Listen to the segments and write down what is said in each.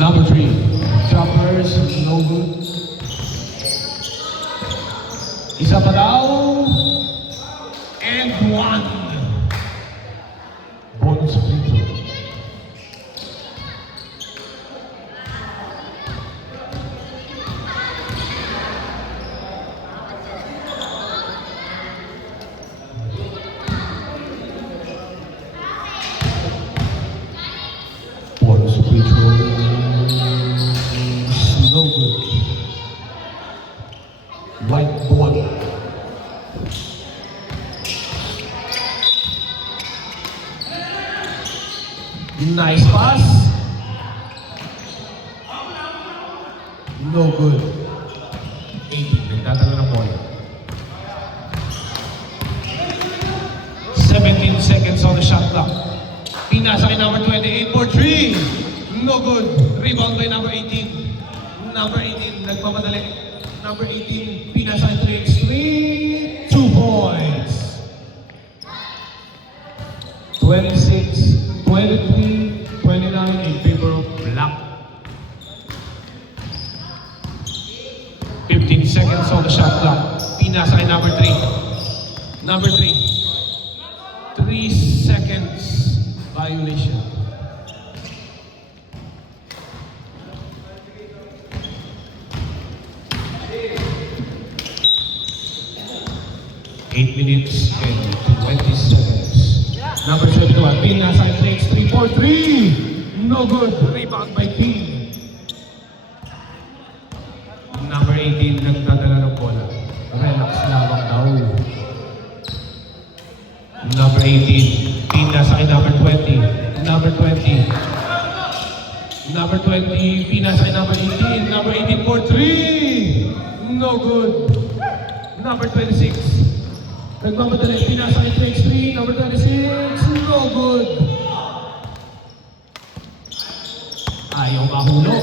Number 3, jumpers, no good. Isa pa daw. And 1. Bonus free throw. Bonus free throw. No good. White ball. Nice pass. No good. 18, nagtatalo ng bola. 17 seconds on the shot clock. Pinasa kay number 28 for 3. No good. Rebound by number 18. Number 18, nagmamadali. Number 18, pinasa kay 3x3. 2 points. 26, 23, 29 in favor of Black. 15 seconds on the shot clock. Pinasa kay number 3. Number 3. 3 seconds violation. Eight minutes and 20 seconds. Number 71, pinasa kay 3x3 for 3. No good. Rebound by Team. Number 18, nagdadala ng bola. Relax lamang daw. Number 18, pinasa kay number 20. Number 20. Number 20, pinasa kay number 18. Number 18 for 3. No good. Number 26. Nagmamadali, pinasa kay 3x3. Number 26. No good. Ayaw mahulog.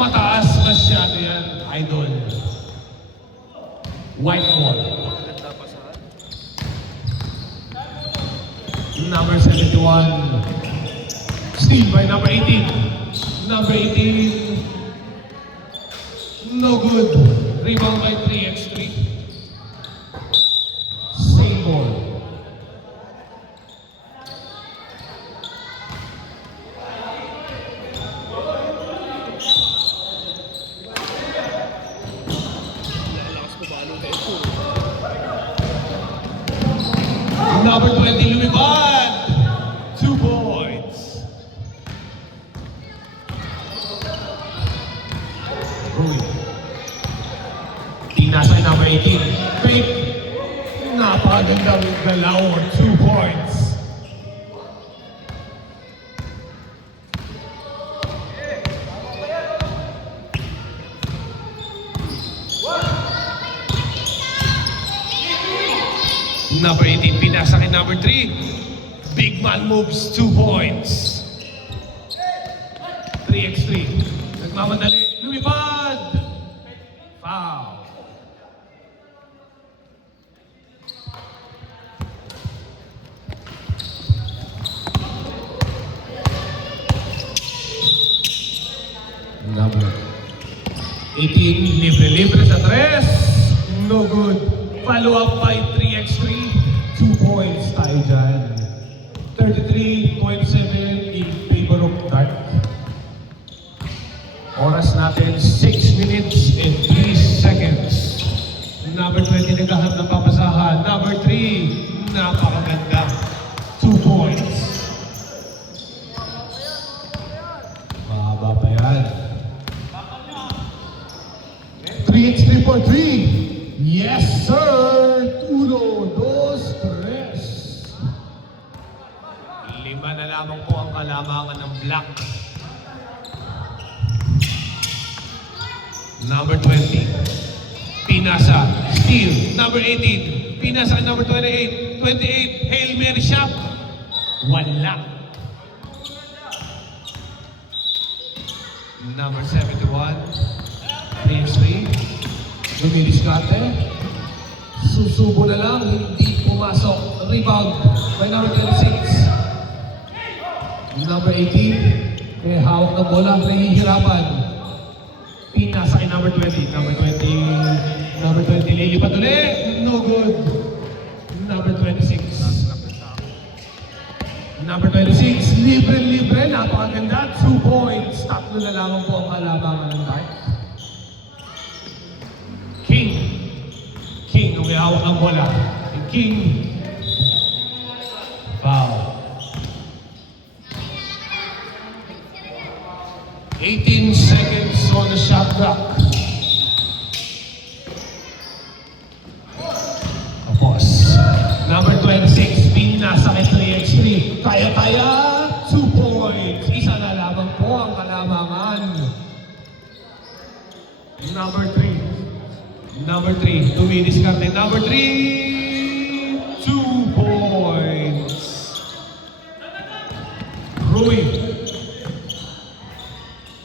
Mataas masyado yan, idol. White ball. Number 71. Steal by number 18. Number 18. No good. Rebound by 3x3. Same ball. Number 20, lumipad! 2 points. Rui. Pinasa kay number 18. Fake. Napakagandang galaw. 2 points. Number 18, pinasa kay number 3. Big man moves, 2 points. 3x3. Nagmamadali, lumipad! Foul. Number 18, libre-libre sa 3. No good. Follow up by 3x3. 2 points tayo dyan. 33.7 in favor of Dark. Oras natin, 6 minutes and 3 seconds. Number 20, naghahanap ng papasahan. Number 3, napakaganda. 2 points. Mahaba pa yan. 3x3 for 3. Yes, sir! 1, 2, 3. 5 na lamang po ang kalamangan ng Black. Number 20. Pinasa. Steal. Number 18. Pinasa number 28. 28. Hail Mary shot. Wala. Number 71. 3x3. Dumidiskarte. Susubo na lang, hindi pumasok. Rebound by number 26. Number 18. May hawak ng bola, nahihirapan. Pinasa kay number 20. Number 20, lilipat ulit. No good. Number 26. Number 26, libre, napakaganda. 2 points. Tatlo na lamang po ang kalabangan ng Dark. King ang may hawak ng bola. King. Foul. 18 seconds on the shot clock. Tapos, number 26, pinasa kay 3x3. Kaya, 2 points. Isa na lamang po ang kalamangan. Number 3, dumidiskarte. Number 3, 2 points. Rui.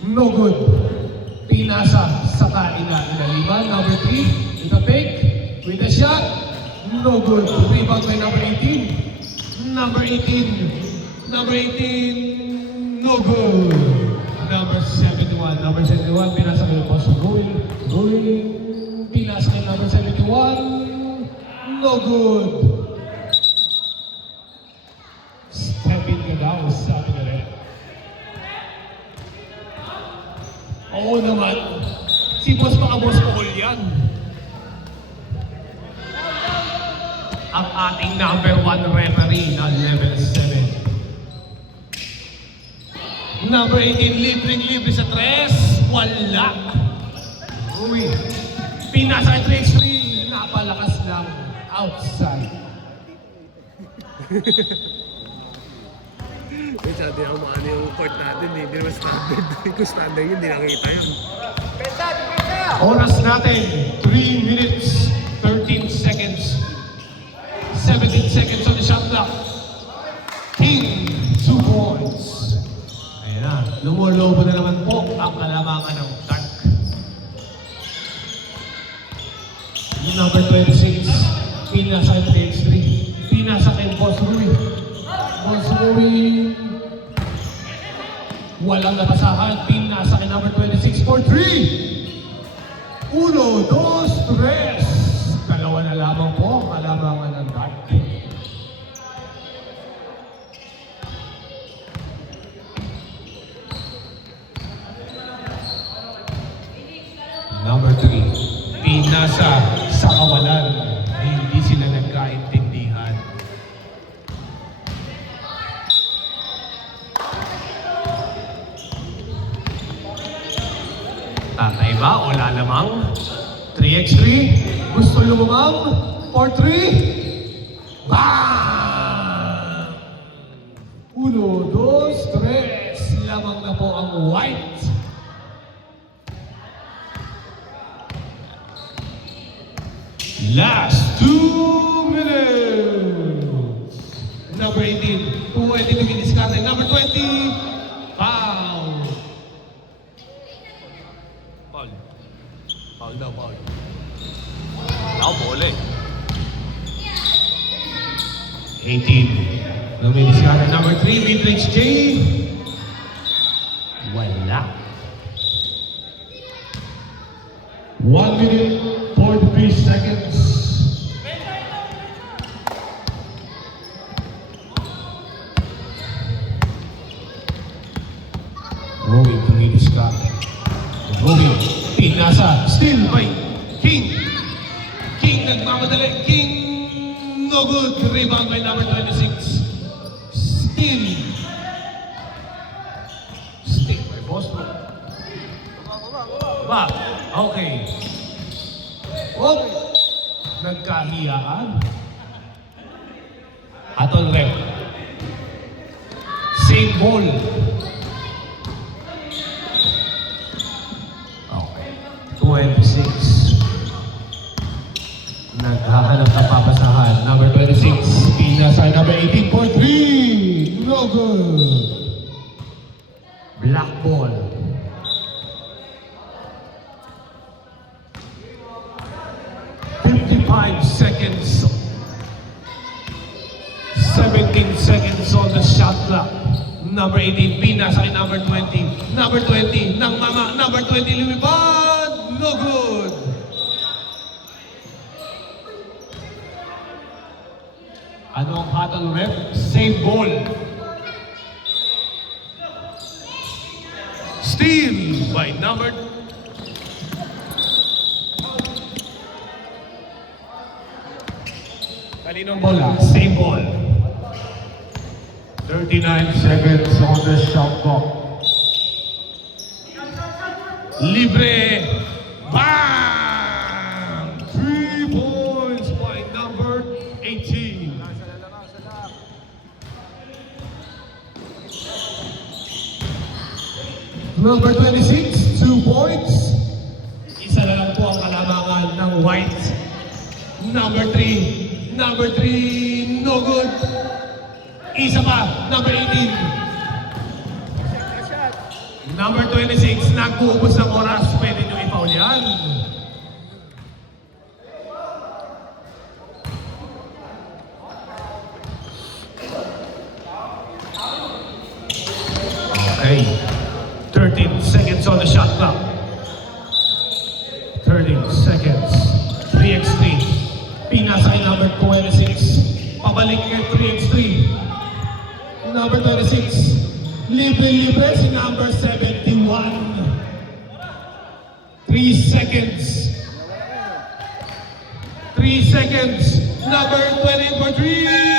No good. Pinasa sa kanina. Inaliman. Number 3, with a fake, with a shot. No good. Rebound by number 18. Number 18, no good. Number 71, pinasa kay Boss Rui. Pinasa kay number 71, no good. Step in ka daw, sabi ka rin. Oo naman, si Boss Boss Paul yan. Ang ating number 1 referee na level 7. Number 18, libre sa 3. Wala. Uy. Pinasa kay 3x3. Napalakas lang. Outside. Eh, sabi ako maano yung court natin eh. Hindi naman standard. Kung standard yun, hindi nakita yan. Oras natin, 3 minutes, 13 seconds. 17 seconds on the shot clock. King, 2 points. Ayan na, lumolobo na naman po ang kalamangan ng Dark. Number 26, pinasa kay 3x3. Pinasa kay Boss Rui. Boss Rui, walang napasahan. Pinasa kay number 26 for 3. 1, 2, 3. Dalawa na lamang po ang kalamangan ng Dark. Number 3, pinasa sa kawalan. Hindi sila nagkaintindihan. Tatay ba o lalamang? 3x3, gusto lumamang? 4-3, bang! 1, 2, 3, lamang na po ang white. Last 2 minutes. Number 18, pwede lumidiskarte. Number 20, foul. Foul daw. Now, bola 18, lumidiskarte. Number 3, mid-range J. Wala. 1 minute, 43 seconds. Rui lumidiskarte. Rui, pinasa, still by King. King nagmamadali. King, no good. Rebound by number 26. Still by Boston. Ba, okay. Oh, nagkahiyaan. Atol rep. Same ball. Okay. 26. Naghahanap ng papasahan. Number 26. Pinasa number 18.3. No good. Black ball. Seconds. 17 seconds on the shot clock. Number 18, pinasa kay number 20. Number 20, ng mama. Number 20, lumipad. No good. Ano ang hatol ref? Save ball. Steal by number... Kaninong bola? Save ball. 39 seconds on the shot clock. Libre. Bang! 3 points by number 18. Number 26, 2 points. Isa na lang po ang kalamangan ng white. Number 3, no good. Isa pa, number 18. Number 26, nag-uubos ng oras. Pwede nyo ipaul yan. Okay. 13 seconds on the shot clock. 13 seconds. 3x3. Pinasa kay number 26. Pabalik kay 3x3. Number 26. Libre si number 71. 3 seconds. 3 seconds. Number 20 for 3.